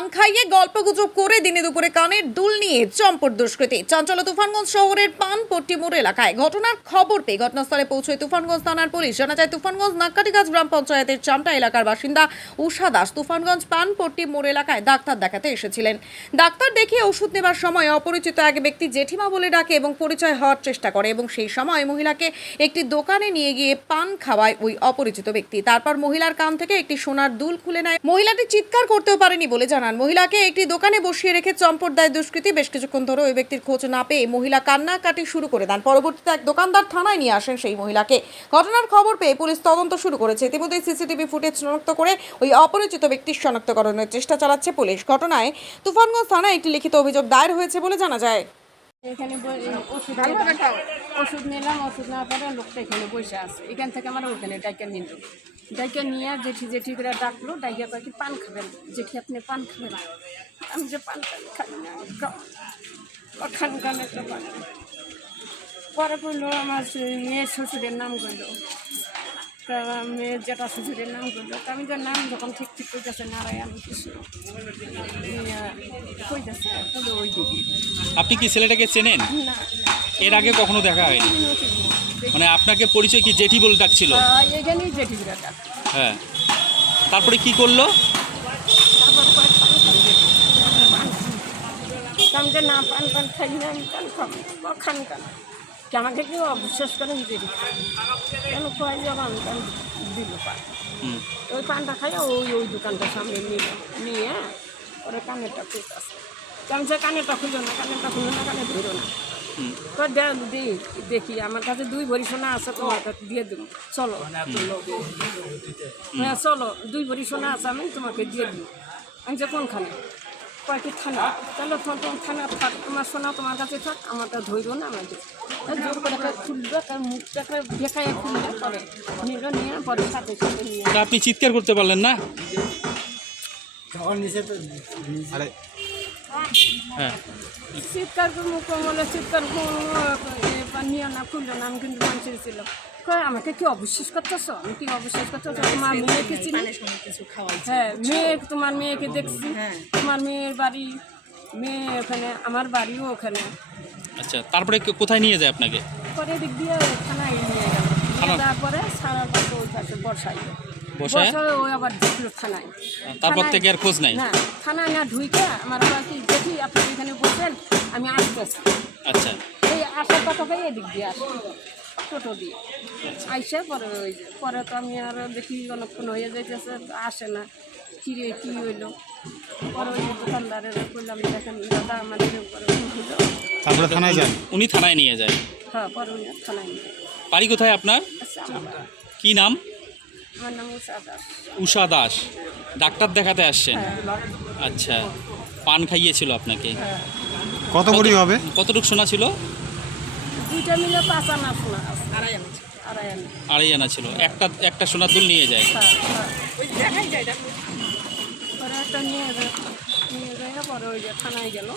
পান খাইয়ে গল্পগুজব করে দিনে দুপুরে কানের দুল নিয়ে চম্পট দুষ্কৃতী। চাঞ্চল্য তুফানগঞ্জ শহরের পানপট্টি মোড় এলাকায়। ঘটনার খবর পেয়ে ঘটনাস্থলে পৌঁছয় তুফানগঞ্জ থানার পুলিশ। জানা যায় তুফানগঞ্জ নাক্কাটিগাছ গ্রাম পঞ্চায়েতের চামটা এলাকার বাসিন্দা উষা দাস তুফানগঞ্জ পানপট্টি মোড় এলাকায় ডাক্তার দেখাতে এসেছিলেন। ডাক্তার দেখিয়ে ওষুধ নেবার সময় অপরিচিত এক ব্যক্তি জেঠিমা বলে ডাকে এবং পরিচয় হওয়ার চেষ্টা করে এবং সেই সময় মহিলাকে একটি দোকানে নিয়ে গিয়ে পান খাওয়ায় ওই অপরিচিত ব্যক্তি। তারপর মহিলার কান থেকে একটি সোনার দুল খুলে নেয়। মহিলাটি চিৎকার করতেও পারেনি বলে জানান। মহিলাকে একটি দোকানে বসিয়ে রেখে চম্পট দেয় দুষ্কৃতী। বেশ কিছুক্ষণ ধরে ওই ব্যক্তির খোঁজ না পেয়ে মহিলা কান্নাকাটি শুরু করে দেন। পরবর্তীতে এক দোকানদার থানায় নিয়ে আসেন সেই মহিলাকে। ঘটনার খবর পেয়ে পুলিশ তদন্ত শুরু করেছে। ইতিমধ্যে সিসিটিভি ফুটেজ শনাক্ত করে ওই অপরিচিত ব্যক্তির শনাক্তকরণের চেষ্টা চালাচ্ছে পুলিশ। ঘটনায় তুফানগঞ্জ থানায় একটি লিখিত অভিযোগ দায়ের হয়েছে বলে জানা যায়। এখানে ওষুধ নিলাম, ওষুধ নেওয়ার পরে লোকটা এখানে বসে আছে। এখান থেকে আমার ওখানে ডাইকা নিল, ডাইকা নিয়ে জেঠি করে ডাকলো, ডাইকা কয়েকটি পান খাবেন, জেঠি আপনি পান খাবেন। আমি যে পান খাই না, খান খান একটা পান। পরে করলো আমার মেয়ের শ্বশুরের নাম করলো, তা মেয়ের যেটা শ্বশুরের নাম করলো, তা আমি যে নাম যখন ঠিক ঠিক করতেছে নারায়ণ কিছু কইতেছে বলে ওই দিদি। আপনি কি ছেলেটাকে চেনেন? না, এর আগে কখনো দেখা হয়নি? মানে আপনাকে পরিচয় কি জেঠি বলে ডাকছিল? এখানেই জেঠি করে ডাক। হ্যাঁ, তারপরে কি করলো? তারপর আমি যে না পান পান খাই না, আমি পান খাবো খান খান কি আমাকে কেউ অবিশ্বাস করেন জেঠি কেন খাই যখন আমি দিল পান। ওই পানটা খাই ওই দোকানটার সামনে নিয়ে ওরা কানেরটা খুলতেছে। আমি যে কানেরটা খুললো না, কানেরটা খুললো না, কানে ধরো না। তো দেখি আমার কাছে 2 ভরি সোনা আছে, তোমার কাছে দিয়ে দেবো, চলো। হ্যাঁ চলো, 2 ভরি সোনা আছে, আমি তোমাকে দিয়ে দিব। আমি যে কোনখানে? কয়েকটি থানা। তাহলে থানা থাক, তোমার সোনা তোমার কাছে থাক, আমারটা ধরো না। আমাকে জোর করে খুলবে, তার মুখটাকে দেখায় খুললে পরে নিল, নিয়ে পরে সাথে সাথে নিয়ে। আপনি চিৎকার করতে পারলেন না? হ্যাঁ, চিৎকার মুখ বলে চিৎকার নিয়ে না খুললো না। আমি কিন্তু মানুষের ছিল আমাকে কি অবিশ্বাস করতেছো? আমি কি অবিশ্বাস করতেছো? তোমার মেয়েকে চিনি, হ্যাঁ মেয়ে, তোমার মেয়েকে দেখছি, তোমার মেয়ের বাড়ি, মেয়ে ওখানে, আমার বাড়িও ওখানে। আচ্ছা, তারপরে কোথায় নিয়ে যায় আপনাকে? পরে দিক দিয়ে থানায় নিয়ে গেল, তারপরে সারা বছর ওই পাশে বর্ষায় ওই আবার ঢুকলো থানায়। তারপর থেকে আর খোঁজ নাই? হ্যাঁ, থানায় না ঢুইকে আমার আবার কি দেখি আপনি এখানে বসেন, আমি আসতেছি। আচ্ছা, এই আসার কথাটাই এদিক দিয়ে আসে টোটো দিয়ে আইসে পরে ওই পরে তো আমি আর দেখি অনেকক্ষণ হয়ে যাইতেছে, আসে না। কিরে কী হইলো? পরে ওই দোকানদারের বললাম দেখেন দাদা আমাদের তারপরে থানায় যান? উনি থানায় নিয়ে যায়? হ্যাঁ, পরে উনি থানায় নিয়ে যায়। বাড়ি কোথায় আপনার? কি নাম? আমার নাম উষা দাস। উষা দাস। ডাক্তার দেখাতে আসছেন? হ্যাঁ। আচ্ছা, পান খাইয়েছিল আপনাকে? হ্যাঁ, কত ভরি হবে? কতটুকু সোনা ছিল? 2টা মিলে 5 আনা সোনা আছে। আড়াই আনা ছিল। একটা সোনার দুল নিয়ে যায়? হ্যাঁ, হ্যাঁ। পরে একটা নিয়ে যায়, পরে ওই যে থানায় গেল।